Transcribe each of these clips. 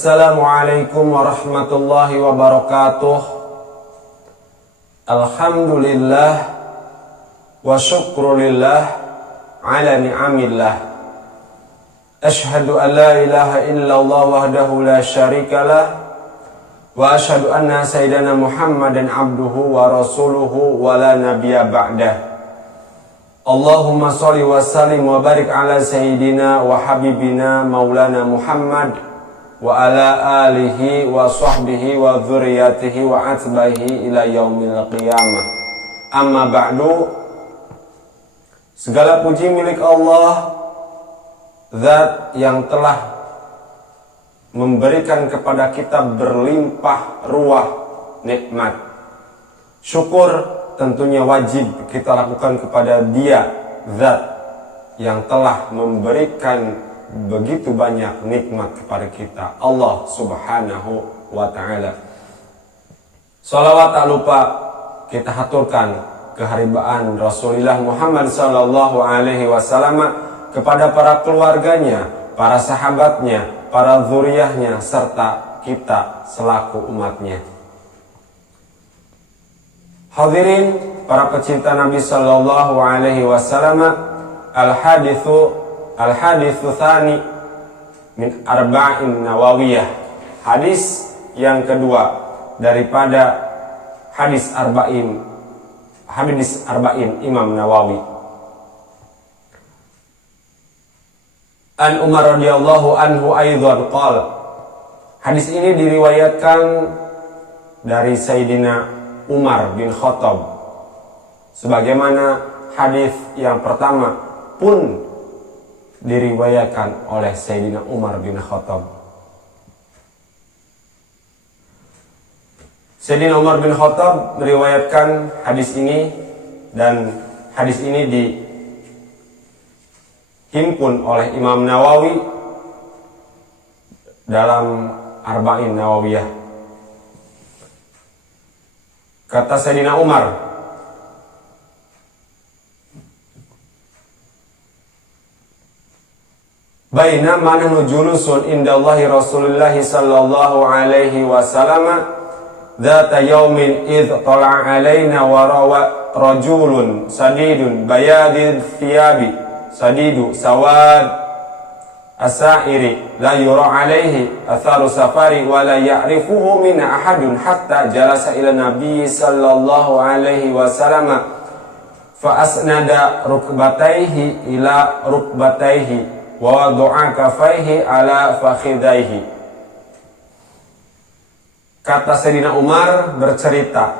Assalamualaikum warahmatullahi wabarakatuh. Alhamdulillah wa syukrulillah ala ni'amillah. Ashhadu an la ilaha illallah wahdahu la syarikalah wa ashhadu anna sayyidana Muhammadan abduhu wa rasuluhu wa la nabiyya ba'dah. Allahumma sholli wa sallim wa barik ala sayyidina wa habibina maulana Muhammad wa ala alihi wa sahbihi wa dzurriyyatihi wa atbahi ila yaumil qiyamah. Amma ba'du. Segala puji milik Allah, Zat yang telah memberikan kepada kita berlimpah ruah nikmat. Syukur tentunya wajib kita lakukan kepada Dia, Zat yang telah memberikan begitu banyak nikmat kepada kita, Allah subhanahu wa ta'ala. Salawat tak lupa kita haturkan keharibaan Rasulullah Muhammad sallallahu alaihi wasallam kepada para keluarganya, para sahabatnya, para zuriyahnya, serta kita selaku umatnya. Hadirin para pecinta Nabi sallallahu alaihi wasallam, Al-hadithu tsani min arba'in nawawiyah. Hadis yang kedua daripada hadis arba'in Imam Nawawi. An Umar radhiyallahu anhu aidan qala. Hadis ini diriwayatkan dari Sayyidina Umar bin Khattab. Sebagaimana hadis yang pertama pun diriwayatkan oleh Sayyidina Umar bin Khattab. Sayyidina Umar bin Khattab meriwayatkan hadis ini, dan hadis ini dihimpun oleh Imam Nawawi dalam Arba'in Nawawiyah. Kata Sayyidina Umar, bainama nahnu julusun indallahi Rasulullah sallallahu alaihi wasallam dzata yaumin id tala'a alaina wa rawa rajulun sadidun bayadid thiyabi sadidu sawad asairi la yura alaihi atharu safari wa la ya'rifuhu min ahadun hatta jalasa ila nabi sallallahu alaihi wasallam fa asnada rukbatayhi ila rukbatayhi wa wada'a kafaihi ala fakhidaihi. Kata Sayyidina Umar bercerita,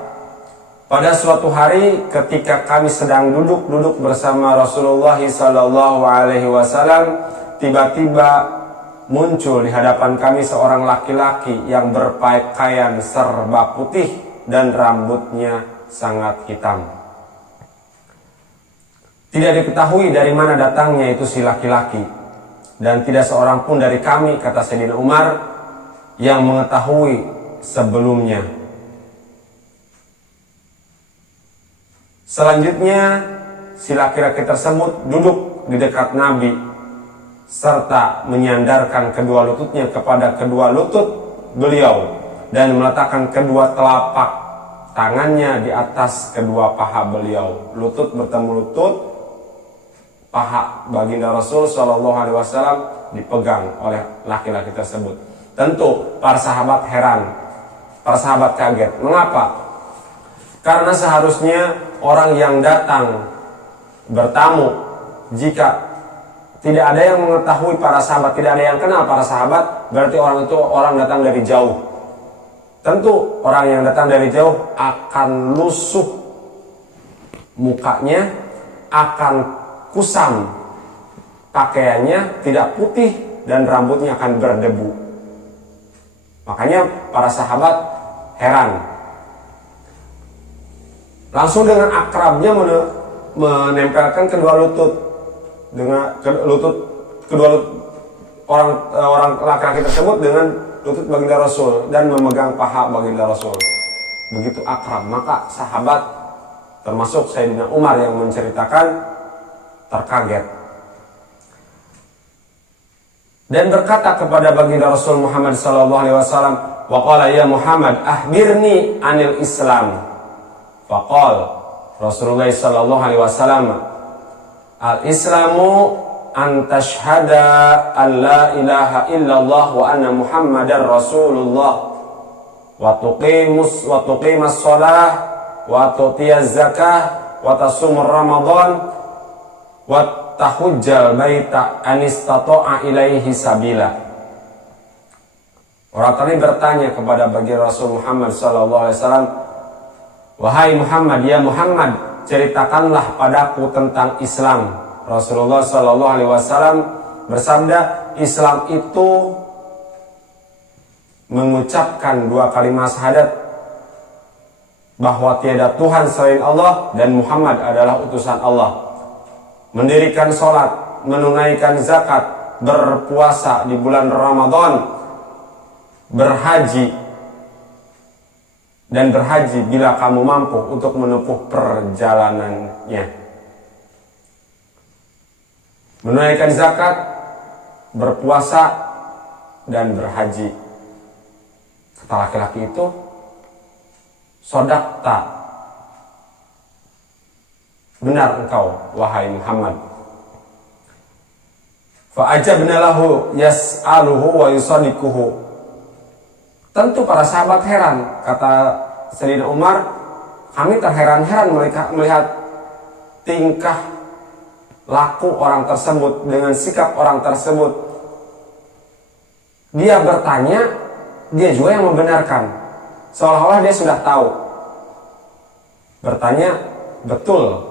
pada suatu hari ketika kami sedang duduk bersama Rasulullah sallallahu alaihi wasallam, tiba-tiba muncul di hadapan kami seorang laki-laki yang berpakaian serba putih dan rambutnya sangat hitam. Tidak diketahui dari mana datangnya itu si laki-laki, dan tidak seorang pun dari kami, kata Sayyidina Umar, yang mengetahui sebelumnya. Selanjutnya, si laki-laki tersebut duduk di dekat Nabi, serta menyandarkan kedua lututnya kepada kedua lutut beliau, dan meletakkan kedua telapak tangannya di atas kedua paha beliau. Lutut bertemu lutut, paha baginda Rasul Shallallahu Alaihi Wasallam dipegang oleh laki-laki tersebut. Tentu para sahabat heran, para sahabat kaget. Mengapa? Karena seharusnya orang yang datang bertamu, jika tidak ada yang mengetahui para sahabat, tidak ada yang kenal para sahabat, berarti orang itu orang datang dari jauh. Tentu orang yang datang dari jauh akan lusuh mukanya, akan kusam pakaiannya, tidak putih, dan rambutnya akan berdebu. Makanya para sahabat heran. Langsung dengan akrabnya menempelkan kedua lutut dengan kedua orang laki-laki tersebut dengan lutut baginda Rasul dan memegang paha baginda Rasul. Begitu akrab, maka sahabat termasuk Sayyidina Umar yang menceritakan terkaget. dan berkata kepada baginda Rasul Muhammad sallallahu alaihi wasallam, wa qala ya Muhammad akhbirni anil Islam. Faqal Rasulullah sallallahu alaihi wasallam, al-Islamu an tashhada an la ilaha illallah wa anna Muhammadar Rasulullah wa tuqimas shalah wa tu'tiyaz zakah wa tasumur ramadan wa tahujjal baita anistata'a ilaihi sabila. Orang tadi bertanya kepada baginda Rasul Muhammad sallallahu alaihi wasallam, wahai Muhammad, ya Muhammad, ceritakanlah padaku tentang Islam. Rasulullah sallallahu alaihi wasallam bersabda, Islam itu mengucapkan dua kalimat syahadat bahwa tiada Tuhan selain Allah dan Muhammad adalah utusan Allah, mendirikan sholat, menunaikan zakat, berpuasa di bulan Ramadan, berhaji bila kamu mampu untuk menempuh perjalanannya. Menunaikan zakat, berpuasa, dan berhaji. Kata laki-laki itu, sodakta, benar engkau wahai Muhammad. Fa'ajabna lahu yas'aluhu wa yusadikuhu. Tentu para sahabat heran. Kata Sayyidina Umar, kami terheran-heran melihat tingkah laku orang tersebut, dengan sikap orang tersebut. Dia bertanya, dia juga yang membenarkan, seolah-olah dia sudah tahu. Bertanya betul.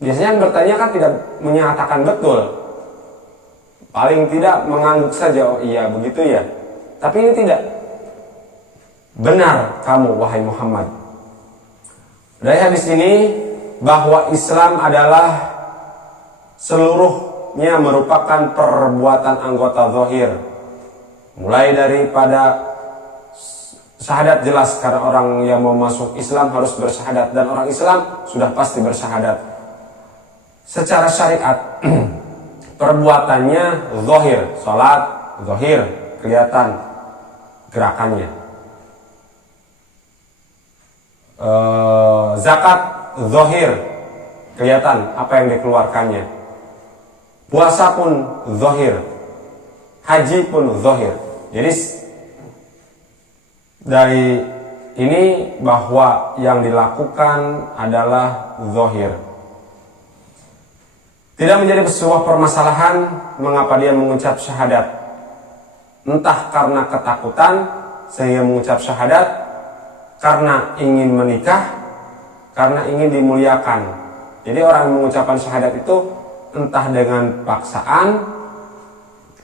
Biasanya yang bertanya kan tidak menyatakan betul, paling tidak mengangguk saja, oh iya begitu ya. Tapi ini tidak. Benar kamu wahai Muhammad. Dari hadis ini bahwa Islam adalah seluruhnya merupakan perbuatan anggota zahir, mulai daripada syahadat jelas, karena orang yang mau masuk Islam harus bersyahadat, dan orang Islam sudah pasti bersyahadat. Secara syariat perbuatannya zahir, salat zahir, kelihatan gerakannya, zakat zahir, kelihatan apa yang dikeluarkannya, puasa pun zahir, haji pun zahir. Jadi dari ini bahwa yang dilakukan adalah zahir. Tidak menjadi sebuah permasalahan mengapa dia mengucap syahadat, entah karena ketakutan sehingga mengucap syahadat, karena ingin menikah, karena ingin dimuliakan. Jadi orang yang mengucapkan syahadat itu entah dengan paksaan,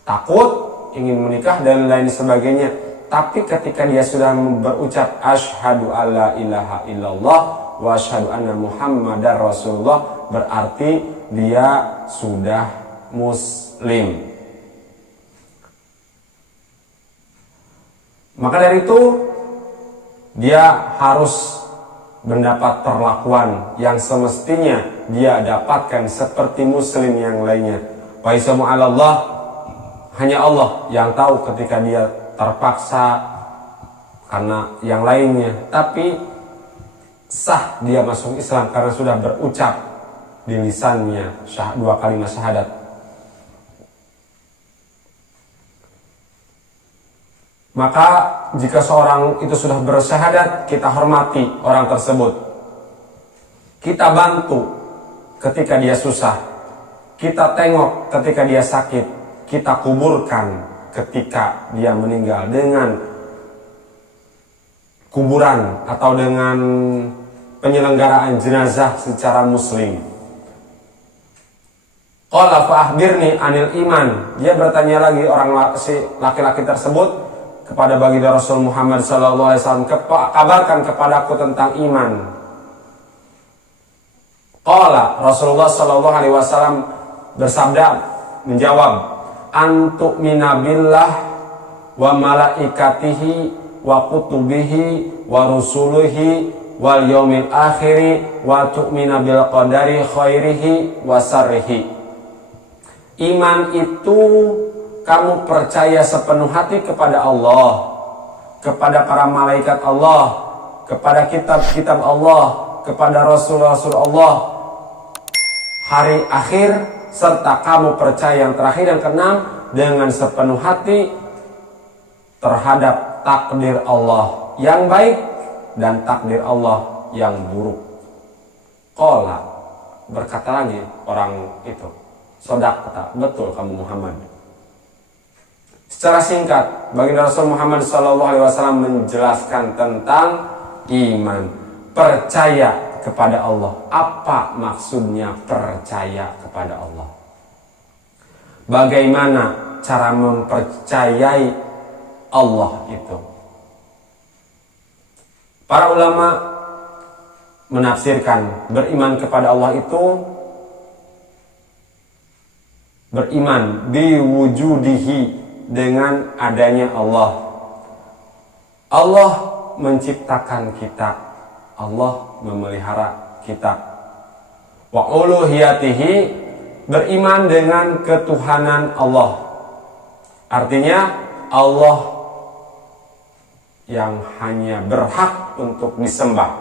takut, ingin menikah, dan lain sebagainya. Tapi ketika dia sudah berucap asyhadu alla ilaha illallah wa asyhadu anna Muhammadar Rasulullah, berarti dia sudah muslim. Maka dari itu dia harus mendapat perlakuan yang semestinya dia dapatkan seperti muslim yang lainnya. Wa isamu 'ala Allah, hanya Allah yang tahu ketika dia terpaksa karena yang lainnya, tapi sah dia masuk Islam karena sudah berucap di lisannya dua kalimat syahadat. Maka jika seorang itu sudah bersyahadat, kita hormati orang tersebut, kita bantu ketika dia susah, kita tengok ketika dia sakit, kita kuburkan ketika dia meninggal dengan kuburan atau dengan penyelenggaraan jenazah secara muslim. Qala fa akhbirni anil iman. Dia bertanya lagi, si laki-laki tersebut kepada baginda Rasul Muhammad SAW, kabarkan kepadaku tentang iman. Qala Rasulullah SAW bersabda, menjawab, antu'mina billah wa malaikatihi wa kutubihi wa rusuluhi wal yaumil akhiri wa tu'mina bil qadari khairihi wa sarrihi. Iman itu kamu percaya sepenuh hati kepada Allah, kepada para malaikat Allah, kepada kitab-kitab Allah, kepada Rasul-Rasul Allah, hari akhir, serta kamu percaya yang terakhir dan keenam dengan sepenuh hati terhadap takdir Allah yang baik dan takdir Allah yang buruk. Qala, berkata lagi orang itu, sodaqta, betul kamu Muhammad. Secara singkat, baginda Rasul Muhammad SAW menjelaskan tentang iman, percaya kepada Allah. Apa maksudnya percaya kepada Allah? Bagaimana cara mempercayai Allah itu? Para ulama menafsirkan beriman kepada Allah itu beriman biwujudihi, dengan adanya Allah. Allah menciptakan kita, Allah memelihara kita. Wa uluhiyatihi, beriman dengan ketuhanan Allah. Artinya Allah yang hanya berhak untuk disembah.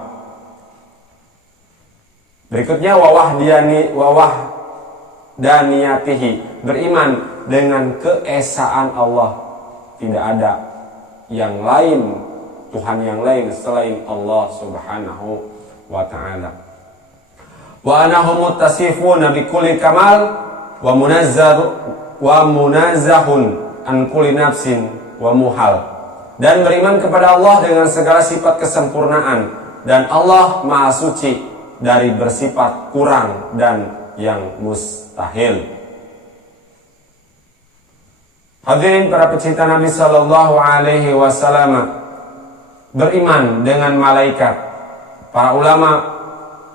Berikutnya wahdaniyatihi, beriman dengan keesaan Allah. Tidak ada yang lain, Tuhan yang lain selain Allah Subhanahu wa ta'ala. Wa anahu muttasifuna bi kulli kamal wa munazzahun an kulli nafsin wa muhal. Dan beriman kepada Allah dengan segala sifat kesempurnaan, dan Allah Maha Suci dari bersifat kurang dan yang mustahil. Hadirin para pecinta Nabi Sallallahu Alaihi Wasallam, beriman dengan malaikat. Para ulama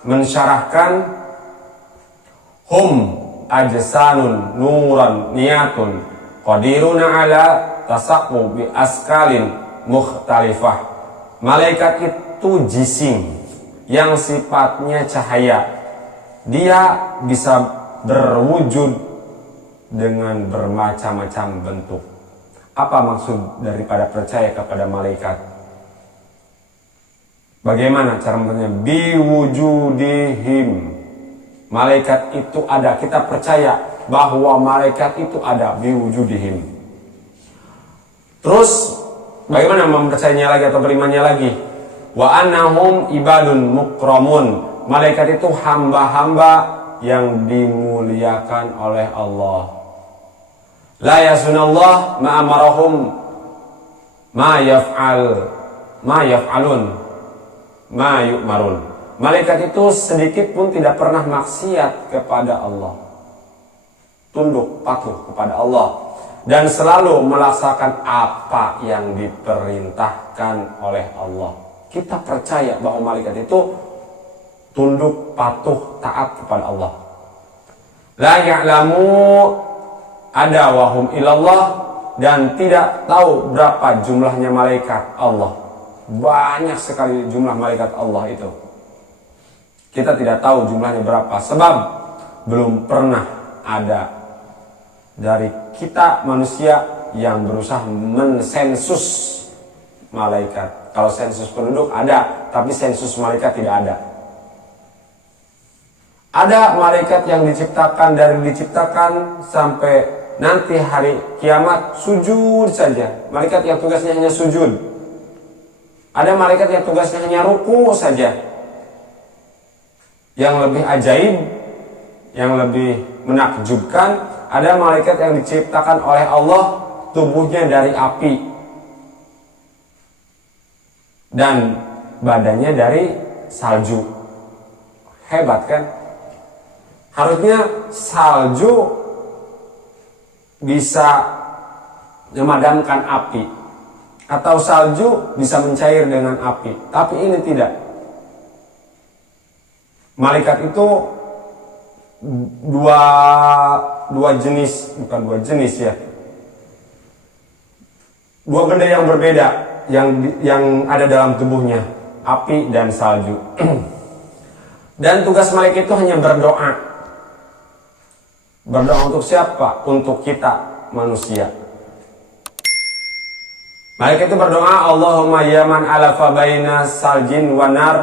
mensyarahkan, hum ajsanun nuran niyatun qadiruna ala tasaqu bi askalin mukhtalifah. Malaikat itu jisim yang sifatnya cahaya. Dia bisa berwujud dengan bermacam-macam bentuk. Apa maksud daripada percaya kepada malaikat? Bagaimana cara mempercayai? Biwujudihim, malaikat itu ada. Kita percaya bahwa malaikat itu ada, biwujudihim. Terus bagaimana mempercayainya lagi atau berimannya lagi? Wa annahum ibadun mukramun, malaikat itu hamba-hamba yang dimuliakan oleh Allah. La yasunallah ma amarahum ma yaf'alun ma yu'marun. Malaikat itu sedikit pun tidak pernah maksiat kepada Allah, tunduk patuh kepada Allah, dan selalu melaksanakan apa yang diperintahkan oleh Allah. Kita percaya bahwa malaikat itu tunduk, patuh, taat kepada Allah. La ya'lamu ada wahum ilallah, dan tidak tahu berapa jumlahnya malaikat Allah. Banyak sekali jumlah malaikat Allah itu. Kita tidak tahu jumlahnya berapa, sebab belum pernah ada dari kita manusia yang berusaha mensensus malaikat. Kalau sensus penduduk ada, tapi sensus malaikat tidak ada. Ada malaikat yang diciptakan dari diciptakan sampai nanti hari kiamat sujud saja. Malaikat yang tugasnya hanya sujud. Ada malaikat yang tugasnya hanya ruku saja. Yang lebih ajaib, yang lebih menakjubkan, ada malaikat yang diciptakan oleh Allah, tubuhnya dari api dan badannya dari salju. Hebat kan? Harusnya salju bisa memadamkan api, atau salju bisa mencair dengan api, tapi ini tidak. Malaikat itu dua jenis, bukan dua jenis ya, dua benda yang berbeda yang ada dalam tubuhnya, api dan salju. Dan tugas malaikat itu hanya berdoa. Berdoa untuk siapa? Untuk kita manusia. Malaikat itu berdoa, Allahumma ya man alafa baina saljin wa nar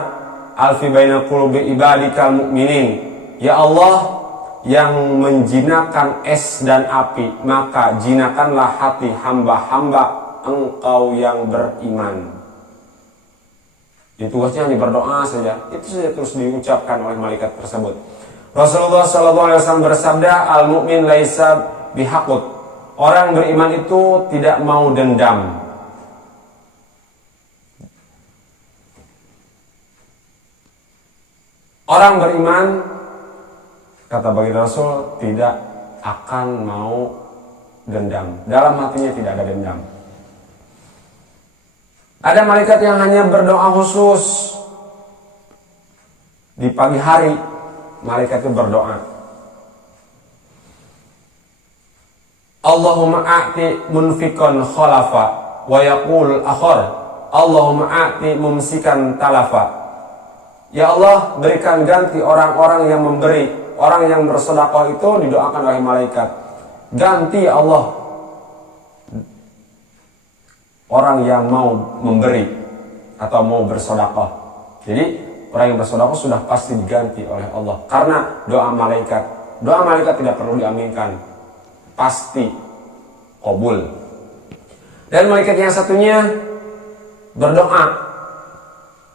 alfi baina qulubi ibadikal mu'minin. Ya Allah yang menjinakkan es dan api, maka jinakanlah hati hamba-hamba Engkau yang beriman. Itu tugasnya hanya berdoa saja. Itu saja terus diucapkan oleh malaikat tersebut. Rasulullah SAW bersabda, al-mu'min laisa bihaqut. Orang beriman itu tidak mau dendam. Orang beriman, kata baginda Rasul, tidak akan mau dendam. Dalam hatinya tidak ada dendam. Ada malaikat yang hanya berdoa khusus. Di pagi hari, malaikat itu berdoa. Allahumma a'ti munfikon khalafa wa yaqul akhar. Allahumma a'ti mumsikan talafa. Ya Allah, berikan ganti orang-orang yang memberi. Orang yang bersedekah itu didoakan oleh malaikat. Ganti ya Allah orang yang mau memberi atau mau bersedekah. Jadi orang yang bersedekah sudah pasti diganti oleh Allah karena doa malaikat. Doa malaikat tidak perlu diaminkan, pasti qabul. Dan malaikat yang satunya berdoa,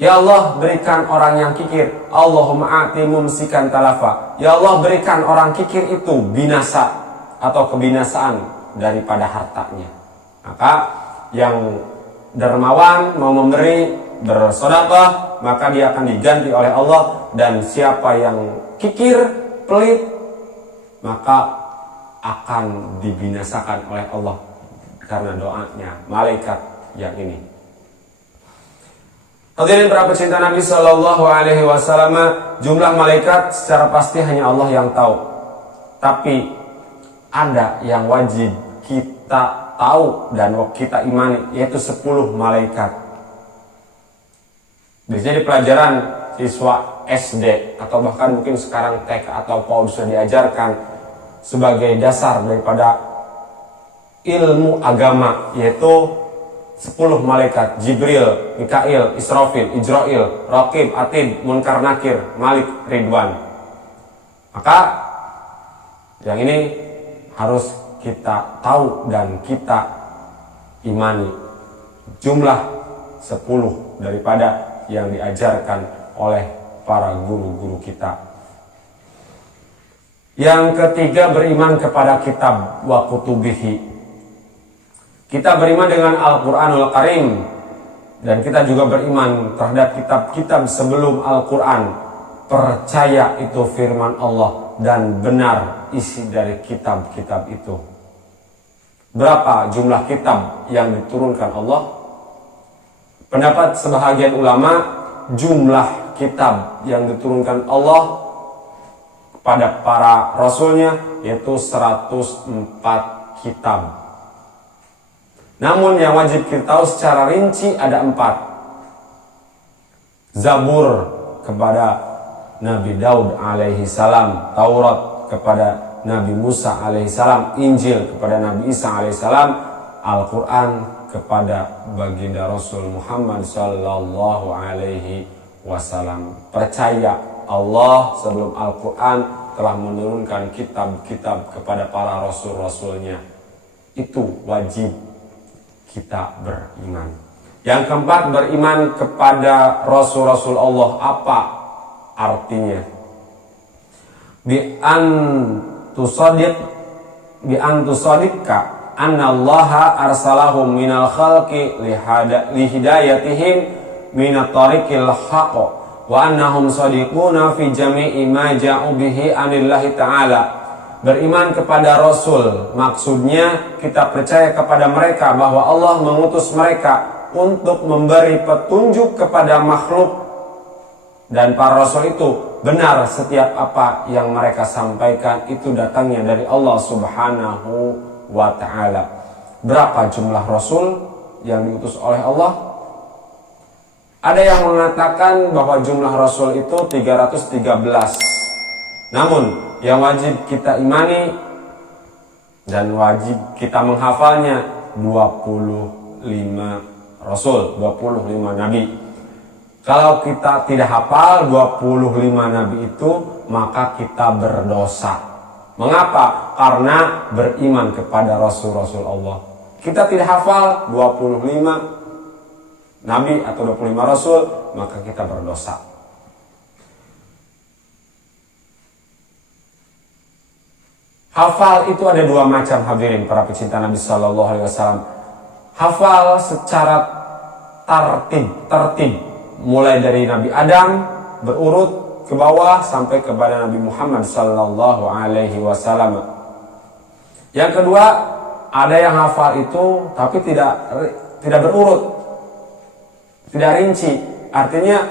ya Allah berikan orang yang kikir. Allahumma a'ti mumsikan talafa. Ya Allah berikan orang kikir itu binasa atau kebinasaan daripada hartanya. Maka yang dermawan mau memberi bersedekah, maka dia akan diganti oleh Allah. Dan siapa yang kikir, pelit, maka akan dibinasakan oleh Allah karena doanya malaikat yang ini. Hadirin para pecinta Nabi Shallallahu Alaihi Wasallam, jumlah malaikat secara pasti hanya Allah yang tahu. Tapi ada yang wajib kita tahu dan kita imani, yaitu 10 malaikat. Biasanya di pelajaran siswa SD atau bahkan mungkin sekarang TK atau PAUD sudah diajarkan sebagai dasar daripada ilmu agama, yaitu 10 malaikat: Jibril, Mikail, Israfil, Ijrail, Raqib, Atid, Munkar, Nakir, Malik, Ridwan. Maka yang ini harus kita tahu dan kita imani, jumlah 10 daripada yang diajarkan oleh para guru-guru kita. Yang ketiga, beriman kepada kitab wa kutubihi. Kita beriman dengan Al-Quranul Karim, dan kita juga beriman terhadap kitab-kitab sebelum Al-Quran. Percaya itu firman Allah dan benar isi dari kitab-kitab itu. Berapa jumlah kitab yang diturunkan Allah? Pendapat sebahagian ulama, jumlah kitab yang diturunkan Allah kepada para rasulnya yaitu 104 kitab. Namun yang wajib kita tahu secara rinci ada 4. Zabur kepada Nabi Daud alaihi salam, Taurat kepada Nabi Musa alaihi salam, Injil kepada Nabi Isa alaihi salam, Al-Quran kepada baginda Rasul Muhammad sallallahu alaihi wasallam. Percaya Allah sebelum Al-Quran telah menurunkan kitab-kitab kepada para rasul-rasulnya. Itu wajib kita beriman. Yang keempat, beriman kepada rasul-rasul Allah. Apa artinya? Bi an tusaddiqka anna Allah arsalahum minal khalqi lihidayatihim minat tariqil haqq wa annahum sadiquna fi jami'i ma ja'u bihi anillahi ta'ala. Beriman kepada Rasul, maksudnya kita percaya kepada mereka bahwa Allah mengutus mereka untuk memberi petunjuk kepada makhluk, dan para Rasul itu benar setiap apa yang mereka sampaikan itu datangnya dari Allah Subhanahu wa ta'ala. Berapa jumlah Rasul yang diutus oleh Allah? Ada yang mengatakan bahwa jumlah Rasul itu 313. Namun yang wajib kita imani dan wajib kita menghafalnya 25 Rasul, 25 Nabi. Kalau kita tidak hafal 25 Nabi itu, maka kita berdosa. Mengapa? Karena beriman kepada Rasul-Rasul Allah. Kita tidak hafal 25 Nabi atau 25 Rasul, maka kita berdosa. Hafal itu ada dua macam, hadirin para pecinta Nabi Sallallahu Alaihi Wasallam. Hafal secara tertib, mulai dari Nabi Adam berurut ke bawah sampai kepada Nabi Muhammad Sallallahu Alaihi Wasallam. Yang kedua, ada yang hafal itu tapi tidak berurut, tidak rinci. Artinya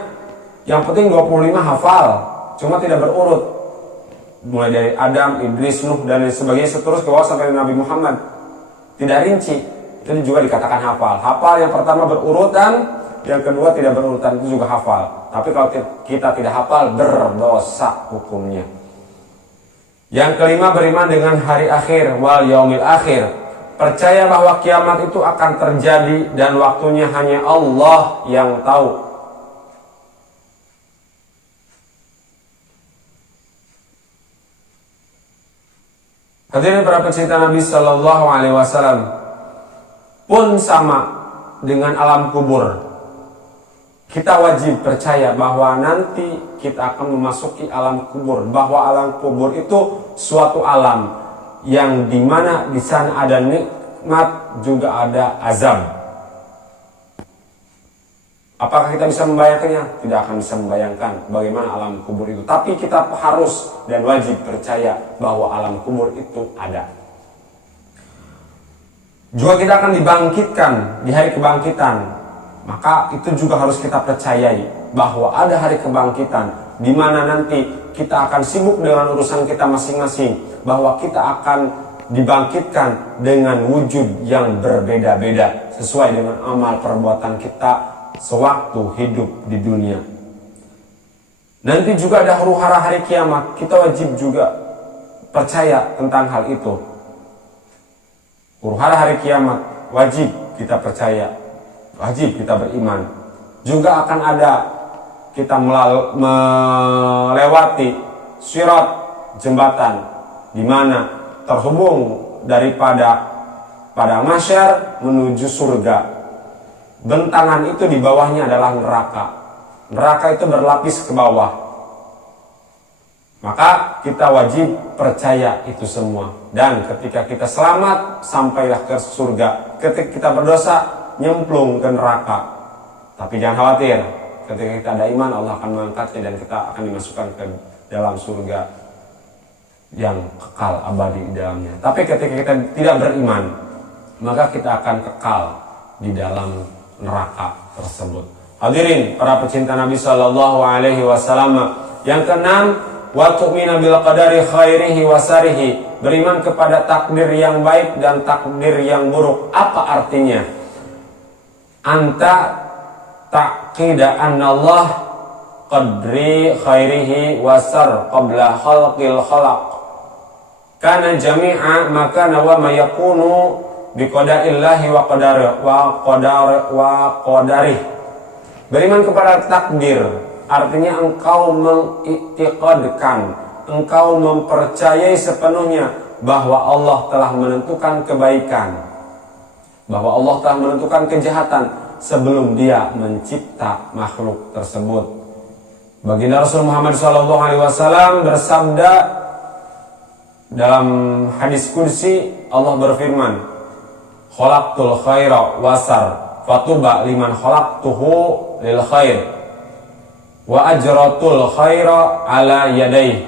yang penting 25 hafal, cuma tidak berurut. Mulai dari Adam, Idris, Nuh dan sebagainya seterus ke bawah sampai Nabi Muhammad. Tidak rinci, itu juga dikatakan hafal. Hafal yang pertama berurutan, yang kedua tidak berurutan, itu juga hafal. Tapi kalau kita tidak hafal, berdosa hukumnya. Yang kelima, beriman dengan hari akhir, wal yaumil akhir. Percaya bahwa kiamat itu akan terjadi dan waktunya hanya Allah yang tahu. Hadirin para pecinta Nabi Sallallahu Alaihi Wasallam, pun sama dengan alam kubur. Kita wajib percaya bahwa nanti kita akan memasuki alam kubur, bahwa alam kubur itu suatu alam yang dimana di sana ada nikmat juga ada azab. Apakah kita bisa membayangkannya? Tidak akan bisa membayangkan bagaimana alam kubur itu. Tapi kita harus dan wajib percaya bahwa alam kubur itu ada. Juga kita akan dibangkitkan di hari kebangkitan. Maka itu juga harus kita percayai bahwa ada hari kebangkitan, di mana nanti kita akan sibuk dengan urusan kita masing-masing, bahwa kita akan dibangkitkan dengan wujud yang berbeda-beda sesuai dengan amal perbuatan kita sewaktu hidup di dunia. Nanti juga ada huru-hara hari kiamat. Kita wajib juga percaya tentang hal itu. Huru-hara hari kiamat wajib kita percaya, wajib kita beriman. Juga akan ada kita melewati sirat, jembatan di mana terhubung daripada padang mahsyar menuju surga. Bentangan itu di bawahnya adalah neraka. Neraka itu berlapis ke bawah. Maka kita wajib percaya itu semua. Dan ketika kita selamat, sampailah ke surga. Ketika kita berdosa, nyemplung ke neraka. Tapi jangan khawatir, ketika kita ada iman, Allah akan mengangkatnya dan kita akan dimasukkan ke dalam surga yang kekal abadi di dalamnya. Tapi ketika kita tidak beriman, maka kita akan kekal di dalam neraka tersebut. Hadirin para pecinta Nabi Sallallahu Alaihi Wasallam. Yang keenam, wa tu'mina bil qadari khairihi wa sarihi. Beriman kepada takdir yang baik dan takdir yang buruk. Apa artinya? Anta taqida anna Allah qadri khairihi wa sar qabla khalqil khalaq. Kana jami'a makana wa ma yakunu biqadarillahi wa qadarih. Beriman kepada takdir artinya engkau mengiktikadkan, engkau mempercayai sepenuhnya bahwa Allah telah menentukan kebaikan, bahwa Allah telah menentukan kejahatan sebelum Dia mencipta makhluk tersebut. Baginda Rasul Muhammad SAW bersabda dalam hadis qudsi, Allah berfirman, khalaqtul khaira wasar fatuba liman khalaqtuhu lil khair wa ajratul khaira ala yadayhi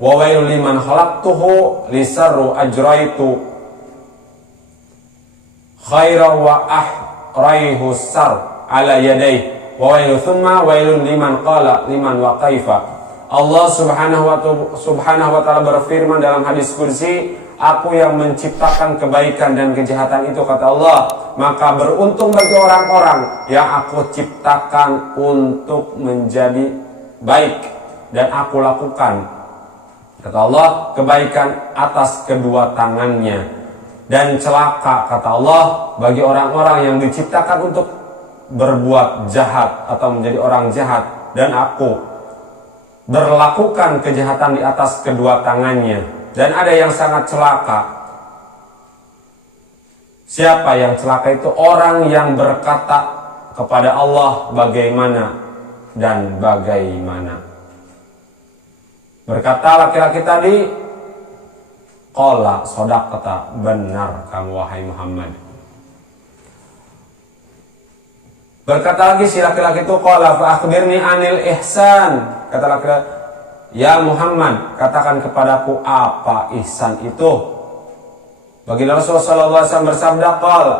wa wailul liman khalaqtuhu lisarru ajraitu khaira wa ahraihu sar ala yadayhi wa wailu thumma wailun liman qala liman wa kaifa. Allah subhanahu wa ta'ala berfirman dalam hadis qudsi, aku yang menciptakan kebaikan dan kejahatan itu, kata Allah, maka beruntung bagi orang-orang yang aku ciptakan untuk menjadi baik dan aku lakukan, kata Allah, kebaikan atas kedua tangannya. Dan celaka, kata Allah, bagi orang-orang yang diciptakan untuk berbuat jahat atau menjadi orang jahat. Dan aku berlakukan kejahatan di atas kedua tangannya. Dan ada yang sangat celaka. Siapa yang celaka itu? Orang yang berkata kepada Allah bagaimana dan bagaimana. Berkata laki-laki tadi, qala shadaqta, benar kamu wahai Muhammad. Berkata lagi si laki-laki itu, qala fa akhbirni anil ihsan. Kata laki-laki, ya Muhammad, katakan kepadaku apa ihsan itu. Baginda Rasulullah SAW bersabda, qala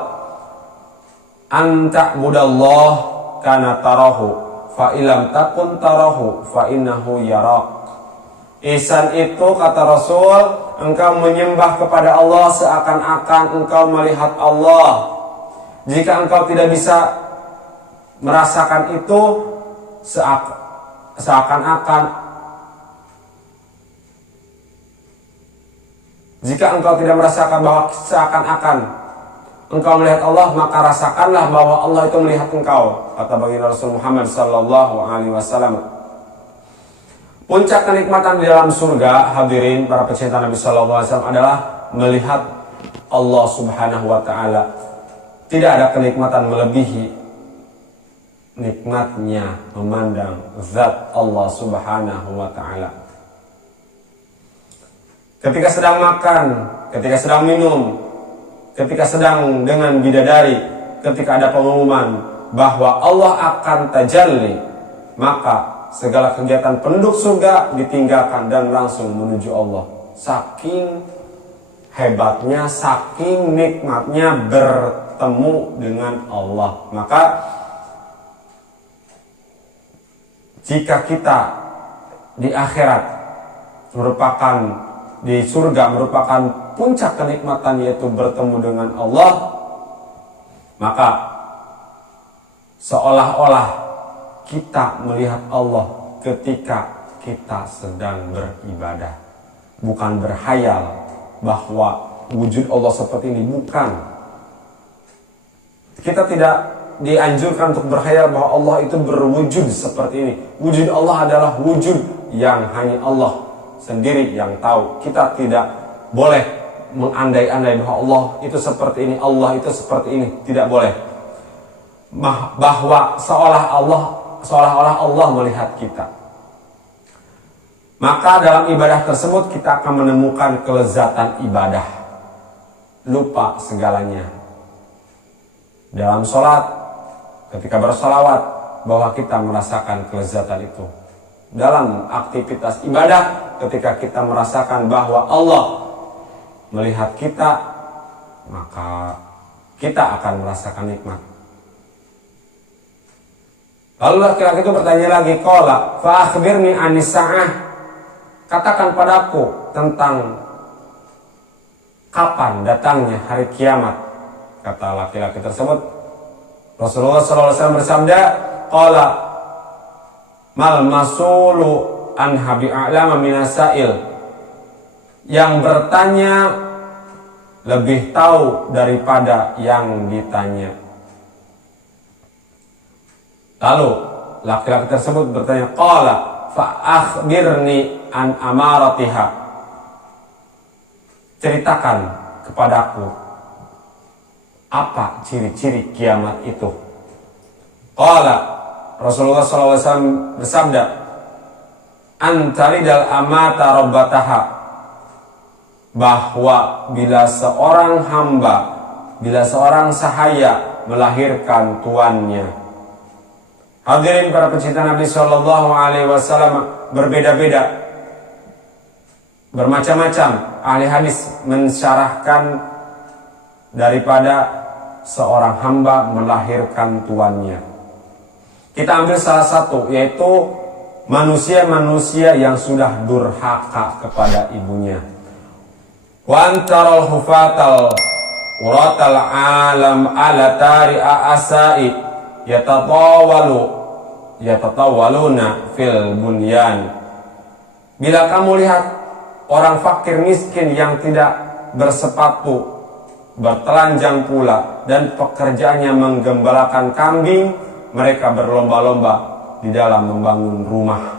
anta budallah kana tarahu fa ilam takun tarahu fa innahu yarak. Ihsan itu, kata Rasul, engkau menyembah kepada Allah seakan-akan engkau melihat Allah. Jika engkau tidak bisa merasakan itu, seakan-akan jika engkau tidak merasakan bahwa seakan-akan engkau melihat Allah, maka rasakanlah bahwa Allah itu melihat engkau, kata baginda Rasul Muhammad sallallahu alaihi wasallam. Puncak kenikmatan di dalam surga, hadirin para pecinta Nabi sallallahu alaihi wasallam, adalah melihat Allah Subhanahu wa taala. Tidak ada kenikmatan melebihi nikmatnya memandang zat Allah Subhanahu wa taala. Ketika sedang makan, ketika sedang minum, ketika sedang dengan bidadari, ketika ada pengumuman bahwa Allah akan tajalli, maka segala kegiatan penduduk surga ditinggalkan dan langsung menuju Allah. Saking hebatnya, saking nikmatnya bertemu dengan Allah. Maka jika kita di akhirat di surga merupakan puncak kenikmatan, yaitu bertemu dengan Allah, maka seolah-olah kita melihat Allah ketika kita sedang beribadah. Bukan berhayal bahwa wujud Allah seperti ini, bukan. Kita tidak dianjurkan untuk berhayal bahwa Allah itu berwujud seperti ini. Wujud Allah adalah wujud yang hanya Allah sendiri yang tahu. Kita tidak boleh mengandai-andai bahwa Allah itu seperti ini, Allah itu seperti ini. Tidak boleh. Bahwa seolah-olah Allah melihat kita. Maka dalam ibadah tersebut kita akan menemukan kelezatan ibadah. Lupa segalanya. Dalam sholat, ketika bersolawat, bahwa kita merasakan kelezatan itu. Dalam aktivitas ibadah, ketika kita merasakan bahwa Allah melihat kita, maka kita akan merasakan nikmat. Lalu laki-laki itu bertanya lagi, qala fa akhbirni anis sa'ah, katakan padaku tentang kapan datangnya hari kiamat. Kata laki-laki tersebut, Rasulullah SAW bersabda, qala mal masulu an habi a'lama minasail, yang bertanya lebih tahu daripada yang ditanya. Lalu laki-laki tersebut bertanya, qala fa akhbirni an amaratiha, ceritakan kepadaku apa ciri-ciri kiamat itu. Qala, Rasulullah SAW bersabda, antaridal amata rabbataha, bahwa bila seorang hamba, bila seorang sahaya melahirkan tuannya. Hadirin para pecinta Nabi Sallallahu Alaihi Wasallam, berbeda-beda, bermacam-macam ahli hadis mensyarahkan daripada seorang hamba melahirkan tuannya. Kita ambil salah satu, yaitu manusia-manusia yang sudah durhaka kepada ibunya. Wa antaral hufatal uratal alam ala tari'a asai yatatawaluna fil bunyan. Bila kamu lihat orang fakir miskin yang tidak bersepatu, bertelanjang pula, dan pekerjaannya menggembalakan kambing. Mereka berlomba-lomba di dalam membangun rumah.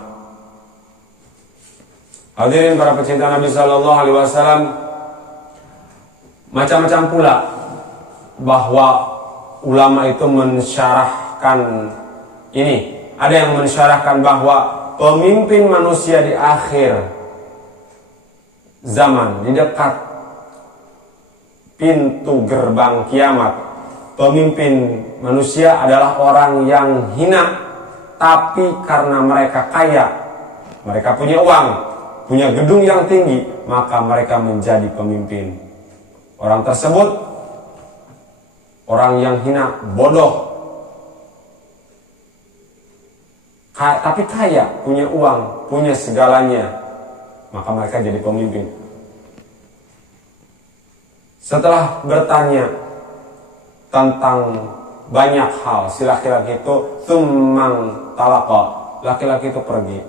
Hadirin para pecinta Nabi Sallallahu Alaihi Wasallam, macam-macam pula bahwa ulama itu mensyarahkan ini. Ada yang mensyarahkan bahwa pemimpin manusia di akhir zaman, di dekat pintu gerbang kiamat, pemimpin manusia adalah orang yang hina, tapi karena mereka kaya, mereka punya uang, punya gedung yang tinggi, maka mereka menjadi pemimpin. Orang tersebut orang yang hina, bodoh, tapi kaya, punya uang, punya segalanya, maka mereka jadi pemimpin. Setelah bertanya tentang banyak hal, si laki-laki itu tsumman talaqa, laki-laki itu pergi.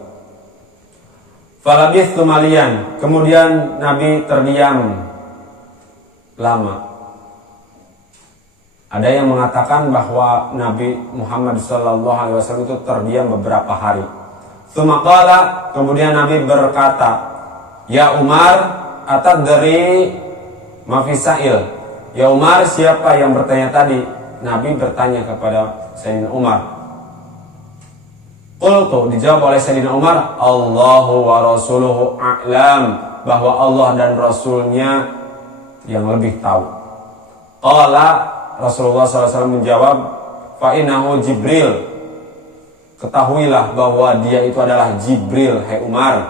Falabithtu maliyan, kemudian Nabi terdiam lama. Ada yang mengatakan bahwa Nabi Muhammad SAW itu terdiam beberapa hari. Tsumma qala, kemudian Nabi berkata, "Ya Umar, atadri ma fi sa'il?" Ya Umar, siapa yang bertanya tadi? Nabi bertanya kepada Sayyidina Umar. Qultu, dijawab oleh Sayyidina Umar, Allahu wa rasuluhu a'lam, bahwa Allah dan Rasulnya yang lebih tahu. Qala, Rasulullah SAW menjawab, fa innahu Jibril, ketahuilah bahwa dia itu adalah Jibril, hai Umar.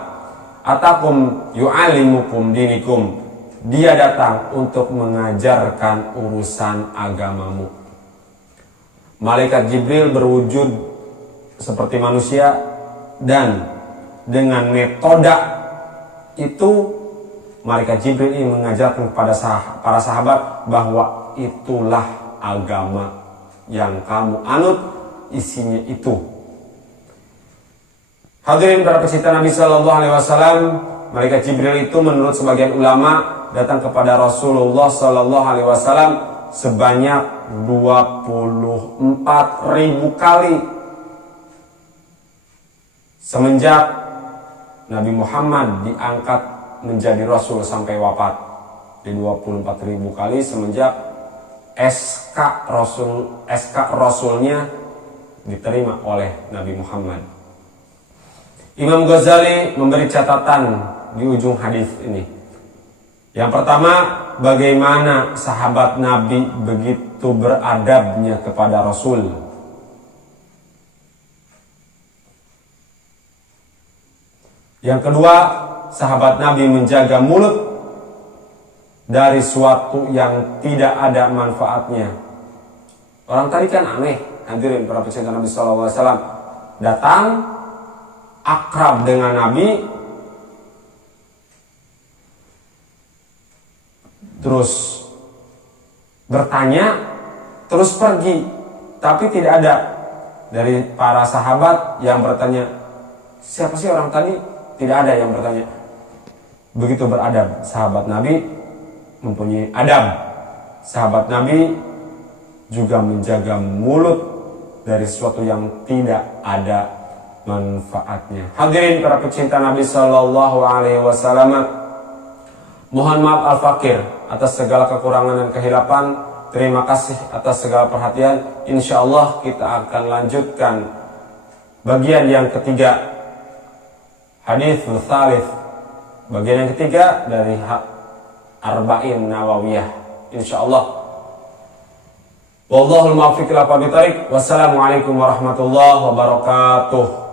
Atakum yu'alimukum dinikum, dia datang untuk mengajarkan urusan agamamu. Malaikat Jibril berwujud seperti manusia, dan dengan metode itu Malaikat Jibril ini mengajarkan kepada para sahabat bahwa itulah agama yang kamu anut, isinya itu. Hadirin para pecinta Nabi Sallallahu Alaihi Wasallam, Malaikat Jibril itu menurut sebagian ulama datang kepada Rasulullah Sallallahu Alaihi Wasallam sebanyak 24.000 kali semenjak Nabi Muhammad diangkat menjadi Rasul sampai wafat. Di 24.000 kali semenjak SK Rasulnya diterima oleh Nabi Muhammad. Imam Ghazali memberi catatan di ujung hadis ini. Yang pertama, bagaimana sahabat Nabi begitu beradabnya kepada Rasul. Yang kedua, sahabat Nabi menjaga mulut dari suatu yang tidak ada manfaatnya. Orang tadi kan aneh, hadirin para pecinta Nabi SAW, datang akrab dengan Nabi, terus bertanya, terus pergi, tapi tidak ada dari para sahabat yang bertanya, siapa sih orang tadi? Tidak ada yang bertanya. Begitu beradab sahabat Nabi, mempunyai adab. Sahabat Nabi juga menjaga mulut dari sesuatu yang tidak ada manfaatnya. Hadirin para pecinta Nabi Sallallahu Alaihi Wasallam, mohon maaf al-fakir atas segala kekurangan dan kehilapan. Terima kasih atas segala perhatian. Insya Allah kita akan lanjutkan bagian yang ketiga, hadis tsalits, bagian yang ketiga dari Arba'in Nawawiyah. Insya Allah. Wallahul muwaffiq ila aqwamit thoriq. Wassalamualaikum warahmatullahi wabarakatuh.